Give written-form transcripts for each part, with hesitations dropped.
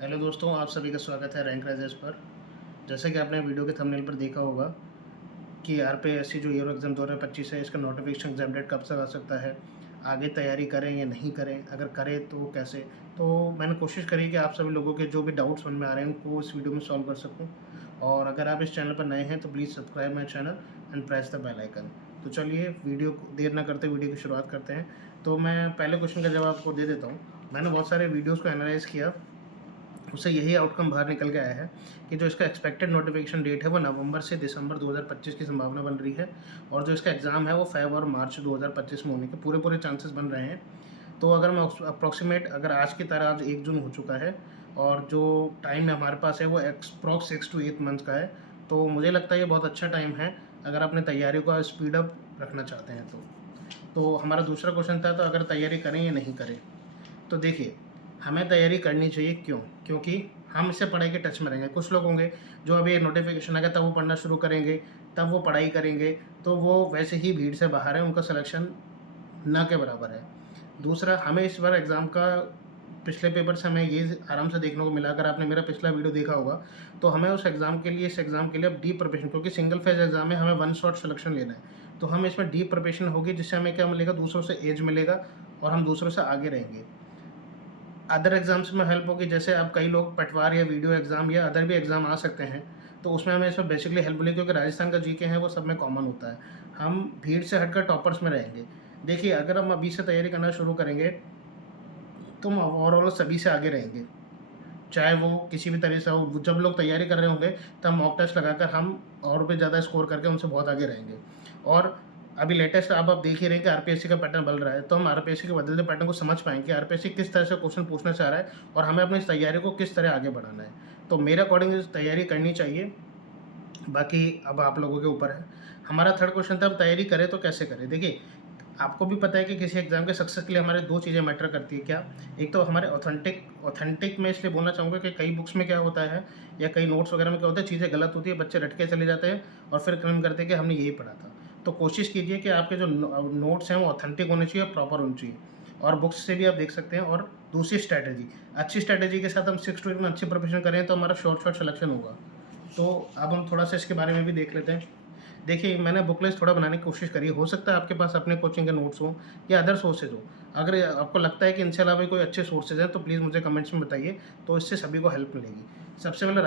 Hello दोस्तों, आप सभी का स्वागत है रैंक राइजर्स पर। जैसे कि आपने वीडियो के थंबनेल पर देखा होगा कि आरपीएससी जो यूरो एग्ज़ाम 2025 है, इसका नोटिफिकेशन एग्जाम डेट कब तक आ सकता है, आगे तैयारी करें या नहीं करें, अगर करें तो कैसे। तो मैंने कोशिश करी कि आप सभी लोगों के जो भी डाउट्स मन में आ रहे हैं उनको इस वीडियो में सॉल्व कर सकूं। और अगर आप इस चैनल पर नए हैं तो please subscribe my channel and press the bell icon. तो चलिए वीडियो को देर ना करते वीडियो की शुरुआत करते हैं। तो मैं पहले क्वेश्चन का जवाब आपको दे देता हूँ। मैंने बहुत सारे वीडियोज़ को एनालाइज़ किया, उससे यही आउटकम बाहर निकल के आया है कि जो इसका एक्सपेक्टेड नोटिफिकेशन डेट है वो नवंबर से दिसंबर 2025 की संभावना बन रही है, और जो इसका एग्ज़ाम है वो फेब और मार्च 2025 में होने के पूरे चांसेस बन रहे हैं। तो अगर मैं अप्रॉक्सीमेट, अगर आज की तरह आज 1 जून हो चुका है और जो टाइम हमारे पास है वो अप्रॉक्स 6 to 8 मंथ का है, तो मुझे लगता है ये बहुत अच्छा टाइम है अगर अपने तैयारी को स्पीड अप रखना चाहते हैं तो हमारा दूसरा क्वेश्चन था, तो अगर तैयारी करें या नहीं करें। तो देखिए, हमें तैयारी करनी चाहिए। क्यों? क्योंकि हम इससे पढ़ाई के टच में रहेंगे। कुछ लोग होंगे जो अभी नोटिफिकेशन आएगा तब वो पढ़ना शुरू करेंगे, तब वो पढ़ाई करेंगे, तो वो वैसे ही भीड़ से बाहर है, उनका सिलेक्शन ना के बराबर है। दूसरा, हमें इस बार एग्ज़ाम का पिछले पेपर से हमें ये आराम से देखने को मिला, अगर आपने मेरा पिछला वीडियो देखा होगा, तो हमें उस एग्ज़ाम के लिए, इस एग्ज़ाम के लिए अब डीप प्रिपरेशन, क्योंकि सिंगल फेज़ एग्ज़ाम में हमें वन शॉट सिलेक्शन लेना है, तो हम इसमें डीप प्रिपरेशन होगी, जिससे हमें क्या मिलेगा, दूसरों से एज मिलेगा और हम दूसरों से आगे रहेंगे। अदर एग्ज़ाम्स में हेल्प होगी, जैसे अब कई लोग पटवार या वीडियो एग्ज़ाम या अदर भी एग्ज़ाम आ सकते हैं, तो उसमें हमें इसमें बेसिकली हेल्प मिलेगी, क्योंकि राजस्थान का जीके है वो सब में कॉमन होता है। हम भीड़ से हटकर टॉपर्स में रहेंगे। देखिए, अगर हम अभी से तैयारी करना शुरू करेंगे तो हम ओवरऑल सभी से आगे रहेंगे, चाहे वो किसी भी तरह से हो। जब लोग तैयारी कर रहे होंगे तब मॉक टेस्ट लगाकर हम और भी ज़्यादा स्कोर करके उनसे बहुत आगे रहेंगे। और अभी लेटेस्ट अब आप देख ही रहे हैं कि आरपीएससी का पैटर्न बदल रहा है, तो हम आरपीएससी के बदलते पैटर्न को समझ पाएंगे कि आरपीएससी किस तरह से क्वेश्चन पूछना चाह रहा है और हमें अपनी इस तैयारी को किस तरह आगे बढ़ाना है। तो मेरे अकॉर्डिंग तैयारी करनी चाहिए, बाकी अब आप लोगों के ऊपर है। हमारा थर्ड क्वेश्चन था, अब तैयारी करें तो कैसे करें। देखिए, आपको भी पता है कि किसी एग्जाम के सक्सेस के लिए हमारे दो चीज़ें मैटर करती है। क्या? एक तो हमारे ऑथेंटिक में इसलिए बोलना चाहूँगा कि कई बुक्स में क्या होता है या कई नोट्स वगैरह में क्या होता है, चीज़ें गलत होती है, बच्चे रट के चले जाते हैं और फिर क्लेम करते हैं कि हमने यही पढ़ा था। तो कोशिश कीजिए कि आपके जो नोट्स हैं वो ऑथेंटिक होने चाहिए, प्रॉपर होने चाहिए, और बुक्स से भी आप देख सकते हैं। और दूसरी स्ट्रैटेजी, अच्छी स्ट्रैटेजी के साथ हम 6 to 8 में अच्छी प्रिपरेशन करें तो हमारा शॉर्ट सिलेक्शन होगा। तो अब हम थोड़ा सा इसके बारे में भी देख लेते हैं। देखिए, मैंने बुक लिस्ट थोड़ा बनाने की कोशिश करी है। हो सकता है आपके पास अपने कोचिंग के नोट्स हों या अदर सोर्सेज हो। अगर आपको लगता है कि इनसे अलावा कोई अच्छे सोर्सेज हैं तो प्लीज़ मुझे कमेंट्स में बताइए, तो इससे सभी को हेल्प मिलेगी। सबसे पहले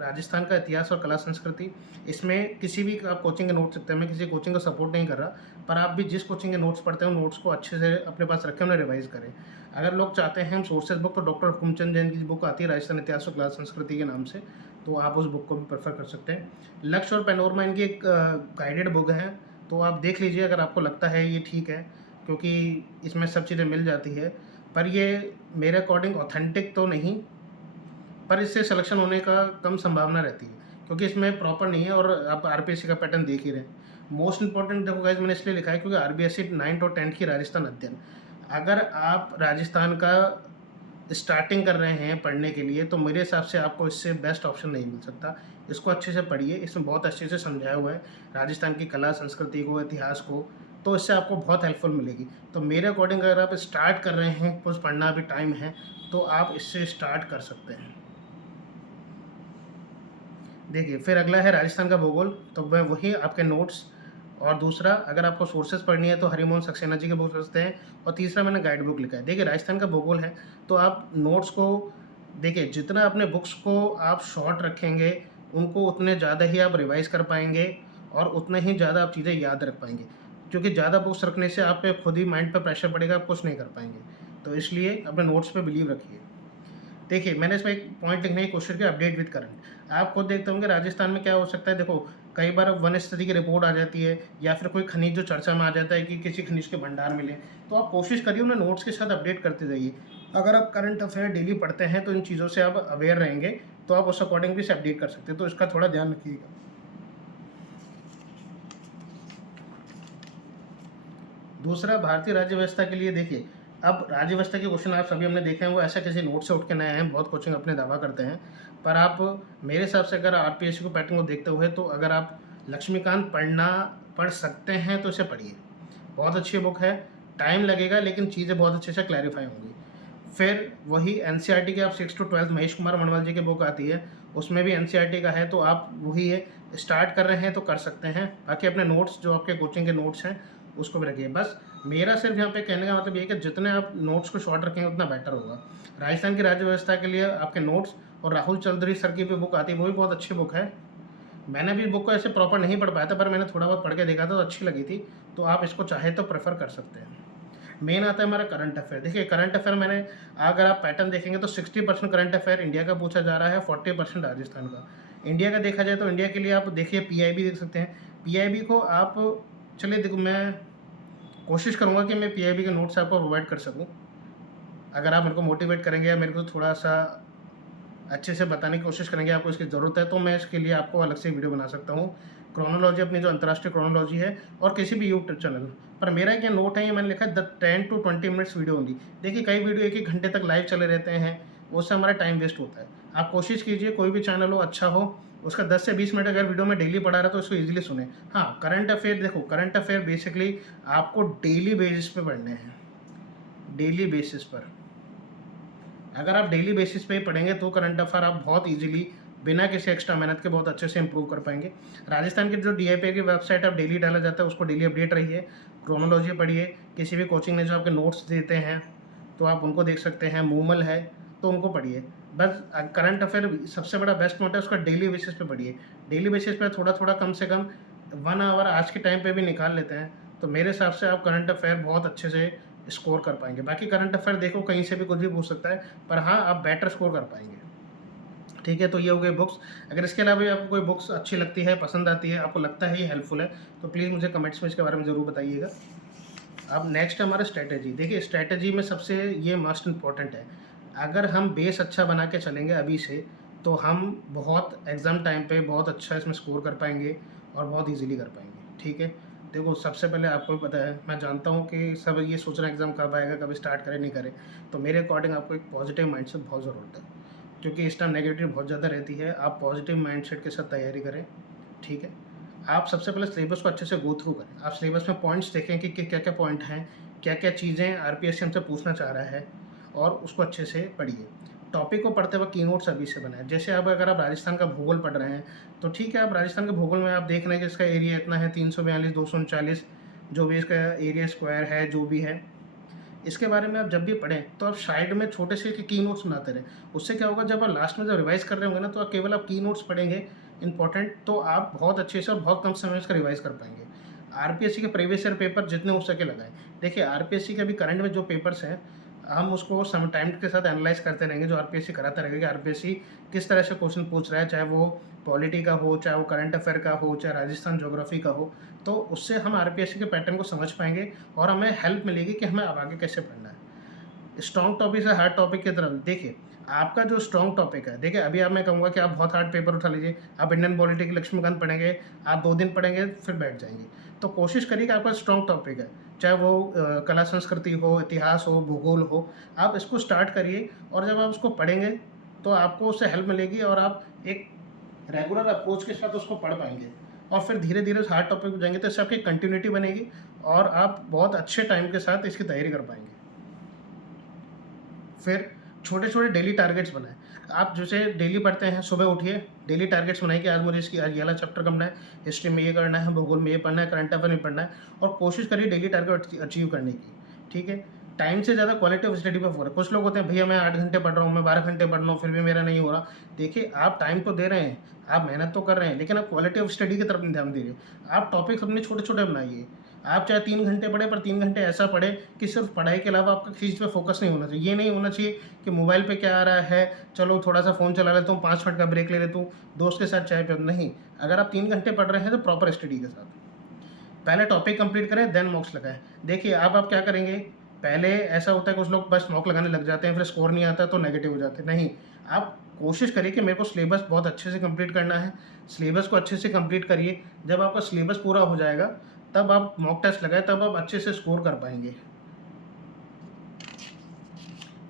राजस्थान का इतिहास और कला संस्कृति। इसमें किसी भी आप कोचिंग के नोट्स सकते हैं, मैं किसी कोचिंग को सपोर्ट नहीं कर रहा, पर आप भी जिस कोचिंग के नोट्स पढ़ते हैं उन नोट्स को अच्छे से अपने पास रखें, उन्हें रिवाइज़ करें। अगर लोग चाहते हैं हम सोर्सेज बुक, तो डॉक्टर हुकुमचंद जैन की बुक आती है राजस्थान इतिहास और कला संस्कृति के नाम से, तो आप उस बुक को भी प्रेफर कर सकते हैं। लक्ष्य और पैनोरमा इनकी एक गाइडेड बुक है, तो आप देख लीजिए अगर आपको लगता है ये ठीक है, क्योंकि इसमें सब चीज़ें मिल जाती है। पर ये मेरे अकॉर्डिंग ऑथेंटिक तो नहीं, पर इससे सिलेक्शन होने का कम संभावना रहती है, क्योंकि इसमें प्रॉपर नहीं है और आप आरपीएससी का पैटर्न देख ही रहे हैं। मोस्ट इंपॉर्टेंट देखो गाइज, मैंने इसलिए लिखा है क्योंकि आरबीएससी 9th और 10th की राजस्थान अध्ययन, अगर आप राजस्थान का स्टार्टिंग कर रहे हैं पढ़ने के लिए, तो मेरे हिसाब से आपको इससे बेस्ट ऑप्शन नहीं मिल सकता। इसको अच्छे से पढ़िए, इसमें बहुत अच्छे से समझाया हुआ है राजस्थान की कला संस्कृति को, इतिहास को, तो इससे आपको बहुत हेल्पफुल मिलेगी। तो मेरे अकॉर्डिंग अगर आप स्टार्ट कर रहे हैं, कुछ पढ़ना अभी टाइम है, तो आप इससे स्टार्ट कर सकते हैं। देखिए, फिर अगला है राजस्थान का भूगोल, तो मैं वही आपके नोट्स, और दूसरा अगर आपको सोर्सेज पढ़नी है तो हरिमोहन सक्सेना जी की बुक पढ़ते हैं, और तीसरा मैंने गाइड बुक लिखा है। देखिए, राजस्थान का भूगोल है, तो आप नोट्स को देखिए, जितना अपने बुक्स को आप शॉर्ट रखेंगे, उनको उतने ज़्यादा ही आप रिवाइज़ कर पाएँगे और उतना ही ज़्यादा आप चीज़ें याद रख पाएँगे। क्योंकि ज़्यादा बुक्स रखने से आप पे खुद ही माइंड पे प्रेशर पड़ेगा, आप कुछ नहीं कर पाएँगे। तो इसलिए अपने नोट्स पे बिलीव रखिए। देखिए, मैंने इसमें एक पॉइंट लिखने की कोशिश की, अपडेट विद करंट। आप खुद देखते होंगे राजस्थान में क्या हो सकता है। देखो, कई बार वन स्थिति की रिपोर्ट आ जाती है या फिर कोई खनिज जो चर्चा में आ जाता है कि किसी खनिज के भंडार मिले, तो आप कोशिश करिए उन्हें नोट्स के साथ अपडेट करते जाइए। अगर आप करंट अफेयर डेली पढ़ते हैं तो इन चीज़ों से आप अवेयर रहेंगे, तो आप उस अकॉर्डिंग भी इसे अपडेट कर सकते हैं, तो इसका थोड़ा ध्यान रखिएगा। दूसरा, भारतीय राज्य व्यवस्था के लिए देखिए, अब राज्य व्यवस्था के क्वेश्चन आप सभी हमने देखे हैं, वो ऐसा किसी नोट से उठ के नए आए हैं, बहुत कोचिंग अपने दावा करते हैं, पर आप मेरे हिसाब से अगर आरपीएससी को पैटर्न को देखते हुए, तो अगर आप लक्ष्मीकांत पढ़ सकते हैं तो इसे पढ़िए। बहुत अच्छी बुक है, टाइम लगेगा लेकिन चीज़ें बहुत अच्छे से क्लैरिफाई होंगी। फिर वही एनसीईआरटी के आप 6 to 12 महेश कुमार मनवाल जी की बुक आती है, उसमें भी एनसीईआरटी का है, तो आप वही है स्टार्ट कर रहे हैं तो कर सकते हैं। बाकी अपने नोट्स जो आपके कोचिंग के नोट्स हैं उसको भी रखिए। बस मेरा सिर्फ यहाँ पे कहने का मतलब ये है कि जितने आप नोट्स को शॉर्ट रखेंगे उतना बेटर होगा। राजस्थान की राज्य व्यवस्था के लिए आपके नोट्स और राहुल चौधरी सर की भी बुक आती है, वो भी बहुत अच्छी बुक है। मैंने भी बुक को ऐसे प्रॉपर नहीं पढ़ पाया था, पर मैंने थोड़ा बहुत पढ़ के देखा था तो अच्छी लगी थी, तो आप इसको चाहे तो प्रेफर कर सकते हैं। मेन आता है हमारा करंट अफेयर। देखिए करंट अफेयर मैंने अगर आप पैटर्न देखेंगे तो 60% करंट अफेयर इंडिया का पूछा जा रहा है, 40% राजस्थान का। इंडिया का देखा जाए तो इंडिया के लिए आप देखिए पीआईबी देख सकते हैं। पीआईबी को आप चलिए देखो, मैं कोशिश करूँगा कि मैं पीआईबी के नोट्स आपको प्रोवाइड कर सकूँ। अगर आप मेरे को मोटिवेट करेंगे या मेरे को थोड़ा सा अच्छे से बताने की कोशिश करेंगे, आपको इसकी ज़रूरत है, तो मैं इसके लिए आपको अलग से वीडियो बना सकता हूँ। क्रोनोलॉजी अपनी जो अंतर्राष्ट्रीय क्रोनोलॉजी है, और किसी भी यूट्यूब चैनल पर मेरा एक नोट है, ये मैंने लिखा है 10 to 20 मिनट्स वीडियो ओनली। देखिए कई वीडियो 1-1 घंटे तक लाइव चले रहते हैं, उससे हमारा टाइम वेस्ट होता है। आप कोशिश कीजिए कोई भी चैनल हो अच्छा हो, उसका 10 से 20 मिनट अगर वीडियो में डेली पढ़ा रहा है तो उसको ईजिली सुने। हाँ, करंट अफेयर देखो, करंट अफेयर बेसिकली आपको डेली बेसिस पे पढ़ने हैं, डेली बेसिस पर। अगर आप डेली बेसिस पे ही पढ़ेंगे तो करंट अफेयर आप बहुत इजीली बिना किसी एक्स्ट्रा मेहनत के बहुत अच्छे से इंप्रूव कर पाएंगे। राजस्थान की जो डीआईपी की वेबसाइट आप डेली डाला जाता है उसको डेली अपडेट रहिए, क्रोनोलॉजी पढ़िए, किसी भी कोचिंग ने जो आपके नोट्स देते हैं तो आप उनको देख सकते हैं, मूमल है तो उनको पढ़िए। बस करंट अफेयर सबसे बड़ा बेस्ट नोट है, उसका डेली बेसिस पे पढ़िए। डेली बेसिस पे थोड़ा थोड़ा कम से कम 1 आवर आज के टाइम पे भी निकाल लेते हैं तो मेरे हिसाब से आप करंट अफेयर बहुत अच्छे से स्कोर कर पाएंगे। बाकी करंट अफेयर देखो कहीं से भी कुछ भी पूछ सकता है, पर हाँ आप बेटर स्कोर कर पाएंगे। ठीक है, तो ये हो गई बुक्स। अगर इसके अलावा भी आपको कोई बुक्स अच्छी लगती है, पसंद आती है, आपको लगता है ये हेल्पफुल है, तो प्लीज़ मुझे कमेंट्स में इसके बारे में ज़रूर बताइएगा। अब नेक्स्ट हमारा स्ट्रैटेजी। देखिए स्ट्रैटेजी में सबसे ये मोस्ट इम्पॉर्टेंट है, अगर हम बेस अच्छा बना के चलेंगे अभी से तो हम बहुत एग्ज़ाम टाइम पे बहुत अच्छा इसमें स्कोर कर पाएंगे और बहुत इजीली कर पाएंगे। ठीक है, देखो सबसे पहले आपको भी पता है, मैं जानता हूँ कि सब ये सोच रहे हैं एग्ज़ाम कब आएगा, कब स्टार्ट करें नहीं करें, तो मेरे अकॉर्डिंग आपको एक पॉजिटिव माइंडसेट बहुत ज़रूरत है, क्योंकि इस टाइम नेगेटिव बहुत ज़्यादा रहती है। आप पॉजिटिव माइंडसेट के साथ तैयारी करें। ठीक है, आप सबसे पहले सिलेबस को अच्छे से गो थ्रू करें। आप सिलेबस में पॉइंट्स देखें कि क्या क्या पॉइंट हैं, क्या क्या चीज़ें आरपीएससी हमसे पूछना चाह रहा है, और उसको अच्छे से पढ़िए। टॉपिक को पढ़ते वक्त कीनोट्स अभी से बनाएं। जैसे अब अगर आप राजस्थान का भूगोल पढ़ रहे हैं तो ठीक है, आप राजस्थान के भूगोल में आप देख रहे हैं कि इसका एरिया इतना है, 342, 239, जो भी इसका एरिया स्क्वायर है, जो भी है, इसके बारे में आप जब भी पढ़ें तो आप साइड में छोटे से की नोट्स बनाते रहें। उससे क्या होगा, जब आप लास्ट में जब रिवाइज़ कर रहे होंगे ना, तो केवल आप की नोट्स पढ़ेंगे इंपॉर्टेंट, तो आप बहुत अच्छे से और बहुत कम समय में इसका रिवाइज़ कर पाएंगे। आरपीएससी के प्रीवियस ईयर पेपर जितने हो सके लगाएं। देखिए आरपीएससी के अभी करंट में जो पेपर्स हैं, हम उसको सम टाइम के साथ एनालाइज करते रहेंगे, जो आरपीएससी कराता रहेगा कि आरपीएससी किस तरह से क्वेश्चन पूछ रहा है, चाहे वो पॉलिटी का हो, चाहे वो करंट अफेयर का हो, चाहे राजस्थान ज्योग्राफी का हो, तो उससे हम आरपीएससी के पैटर्न को समझ पाएंगे और हमें हेल्प मिलेगी कि हमें अब आगे कैसे पढ़ना है। स्ट्रॉन्ग टॉपिक से हार्ड टॉपिक की तरफ देखिए, आपका जो स्ट्रॉन्ग टॉपिक है, देखिए अभी आप मैं कहूँगा कि आप बहुत हार्ड पेपर उठा लीजिए, आप इंडियन पॉलिटी की लक्ष्मीकांत पढ़ेंगे, आप 2 दिन पढ़ेंगे फिर बैठ जाएंगे। तो कोशिश करिए कि आपका स्ट्रॉन्ग टॉपिक है, चाहे वो कला संस्कृति हो, इतिहास हो, भूगोल हो, आप इसको स्टार्ट करिए, और जब आप उसको पढ़ेंगे तो आपको उससे हेल्प मिलेगी और आप एक रेगुलर अप्रोच के साथ उसको पढ़ पाएंगे, और फिर धीरे धीरे उस हार्ड टॉपिक पर जाएंगे तो इससे आपकी कंटिन्यूटी बनेगी और आप बहुत अच्छे टाइम के साथ इसकी तैयारी कर पाएंगे। फिर छोटे छोटे डेली टारगेट्स बनाएं। आप जैसे डेली पढ़ते हैं, सुबह उठिए, डेली टारगेट्स बनाइए कि आज मुझे इसकी आज ये वाला चैप्टर करना है, हिस्ट्री में ये करना है, भूगोल में ये पढ़ना है, करंट अफेयर में पढ़ना है, और कोशिश करिए डेली टारगेट अचीव करने की। ठीक है, टाइम से ज़्यादा क्वालिटी ऑफ स्टडी पर फोकस। कुछ लोग होते हैं, भैया मैं 8 घंटे पढ़ रहा हूँ, मैं 12 घंटे पढ़ रहा हूँ, फिर भी मेरा नहीं हो रहा। देखिए आप टाइम तो दे रहे हैं, आप मेहनत तो कर रहे हैं, लेकिन आप क्वालिटी ऑफ स्टडी की तरफ नहीं ध्यान दे रहे। आप टॉपिक्स अपने छोटे छोटे बनाइए। आप चाहे 3 घंटे पढ़े, पर 3 घंटे ऐसा पढ़े कि सिर्फ पढ़ाई के अलावा आपका किसी चीज़ पे फोकस नहीं होना चाहिए। ये नहीं होना चाहिए कि मोबाइल पे क्या आ रहा है, चलो थोड़ा सा फ़ोन चला लेता हूँ, 5 मिनट का ब्रेक ले लेता हूँ, दोस्त के साथ चाय पे। नहीं, अगर आप 3 घंटे पढ़ रहे हैं तो प्रॉपर स्टडी के साथ पहले टॉपिक कंप्लीट करें, देन मॉक्स लगाएं। देखिए अब आप क्या करेंगे, पहले ऐसा होता है कुछ लोग बस मॉक लगाने लग जाते हैं, फिर स्कोर नहीं आता तो नेगेटिव हो जाते हैं। नहीं, आप कोशिश करिए कि मेरे को सिलेबस बहुत अच्छे से कंप्लीट करना है, सिलेबस को अच्छे से कंप्लीट करिए। जब आपका सिलेबस पूरा हो जाएगा तब आप मॉक टेस्ट लगाएं, तब आप अच्छे से स्कोर कर पाएंगे।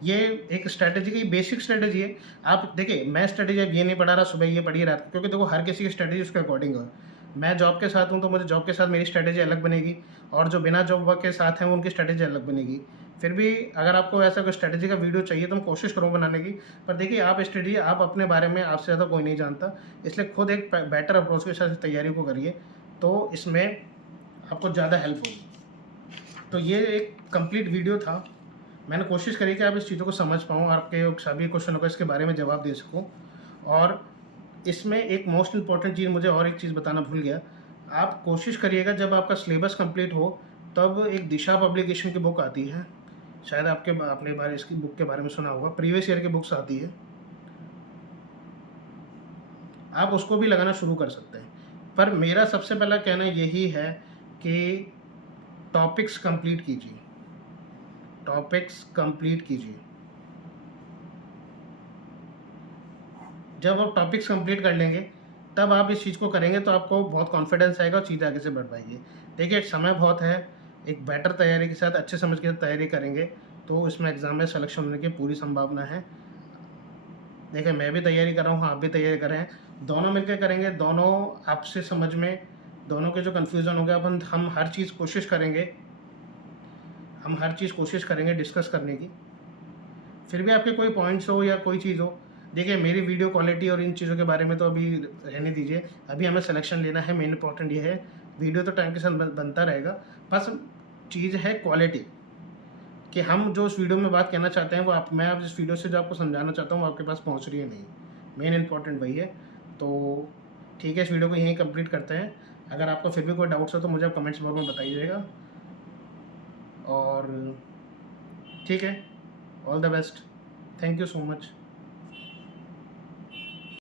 ये एक स्ट्रैटेजी की बेसिक स्ट्रैटेजी है। आप देखिए, मैं स्ट्रैटेजी अब ये नहीं पढ़ा रहा सुबह ये पढ़िए रात को, क्योंकि देखो हर किसी की स्ट्रैटेजी उसके अकॉर्डिंग है। मैं जॉब के साथ हूँ तो मुझे जॉब के साथ मेरी स्ट्रैटेजी अलग बनेगी, और जो बिना जॉब वर्क के साथ हैं उनकी स्ट्रैटेजी अलग बनेगी। फिर भी अगर आपको ऐसा कोई स्ट्रेटजी का वीडियो चाहिए तो मैं कोशिश करूँ बनाने की। पर देखिए, आप स्ट्रेटजी आप अपने बारे में आपसे ज़्यादा कोई नहीं जानता, इसलिए खुद एक बेटर अप्रोच के साथ तैयारी को करिए, तो इसमें आपको ज़्यादा हेल्प होगी। तो ये एक कंप्लीट वीडियो था। मैंने कोशिश करी कि आप इस चीज़ों को समझ पाऊँ, आपके सभी क्वेश्चनों का इसके बारे में जवाब दे सकूँ। और इसमें एक मोस्ट इम्पॉर्टेंट चीज़, मुझे और एक चीज़ बताना भूल गया। आप कोशिश करिएगा जब आपका सिलेबस कंप्लीट हो, तब एक दिशा पब्लिकेशन की बुक आती है, शायद आपने बारे इसकी बुक के बारे में सुना होगा, प्रीवियस ईयर की बुक्स आती है, आप उसको भी लगाना शुरू कर सकते हैं। पर मेरा सबसे पहला कहना यही है कि टॉपिक्स कंप्लीट कीजिए, टॉपिक्स कंप्लीट कीजिए। जब आप टॉपिक्स कंप्लीट कर लेंगे, तब आप इस चीज़ को करेंगे तो आपको बहुत कॉन्फिडेंस आएगा और चीज़ आगे से बढ़ पाएगी। देखिए, समय बहुत है, एक बेटर तैयारी के साथ, अच्छे समझ के साथ तैयारी करेंगे तो इसमें एग्ज़ाम में सिलेक्शन होने की पूरी संभावना है। देखिए, मैं भी तैयारी कर रहा हूँ, आप भी तैयारी कर रहे हैं, दोनों मिलकर करेंगे, दोनों आपसे समझ में, दोनों के जो कन्फ्यूज़न हो गया, हम हर चीज़ कोशिश करेंगे, डिस्कस करने की। फिर भी आपके कोई पॉइंट्स हो या कोई चीज़ हो, देखिए मेरी वीडियो क्वालिटी और इन चीज़ों के बारे में तो अभी रहने दीजिए, अभी हमें सिलेक्शन लेना है, मेन इंपॉर्टेंट ये है। वीडियो तो टाइम के साथ बनता रहेगा, बस चीज़ है क्वालिटी, कि हम जो उस वीडियो में बात कहना चाहते हैं वो मैं आप इस वीडियो से जो आपको समझाना चाहता हूँ वो आपके पास पहुँच रही है नहीं, मेन इंपॉर्टेंट वही है। तो ठीक है, इस वीडियो को यहीं कंप्लीट करते हैं। अगर आपको फिर भी कोई डाउट्स हो तो मुझे आप कमेंट्स बॉक्स में बताइएगा। और ठीक है, all the best, thank you so much.